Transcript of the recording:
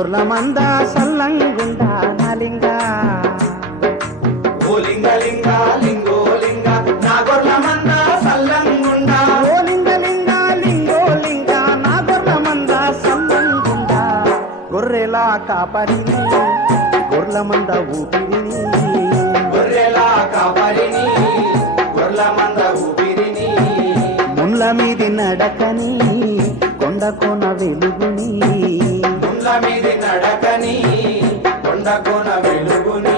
గొర్ల మంద సల్లంగుండా నాలింగా ఓ లింగ లింగ లింగో లింగ నా గొర్ల మంద సల్లంగుండా ఓ లింగ లింగ లింగో లింగ నా గొర్ల మంద సల్లంగుండా గొర్రెలా కాపరిని గొర్ల మంద ఊపిరిని గొర్రెలా కాపరిని గొర్ల మంద ఊపిరిని ముళ్ళ మీది నడకని కొండ కొన వెలుగుని ముళ్ళ మీది నడకని కొండ కొన వెలుగుని